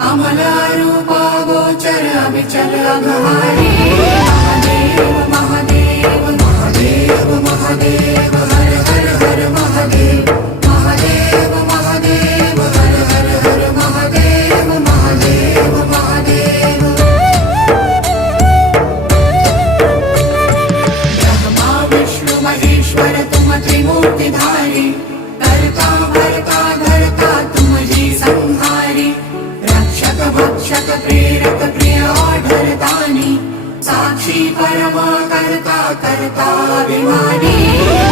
अमल रूपा गोचर अविचल अघहारी। महादेव महादेव महादेव महादेव हर हर हर महादेव। महादेव महादेव हर हर हर महादेव। महादेव महादेव ब्रह्मा विष्णु महेश्वर तुम त्रिमूर्तिधारी। करता भरता धरता तुम ही संहारी। रक्षक भक्षक प्रेरक प्रिय आढरतानी। साक्षी परमा करता करता अभिमानी।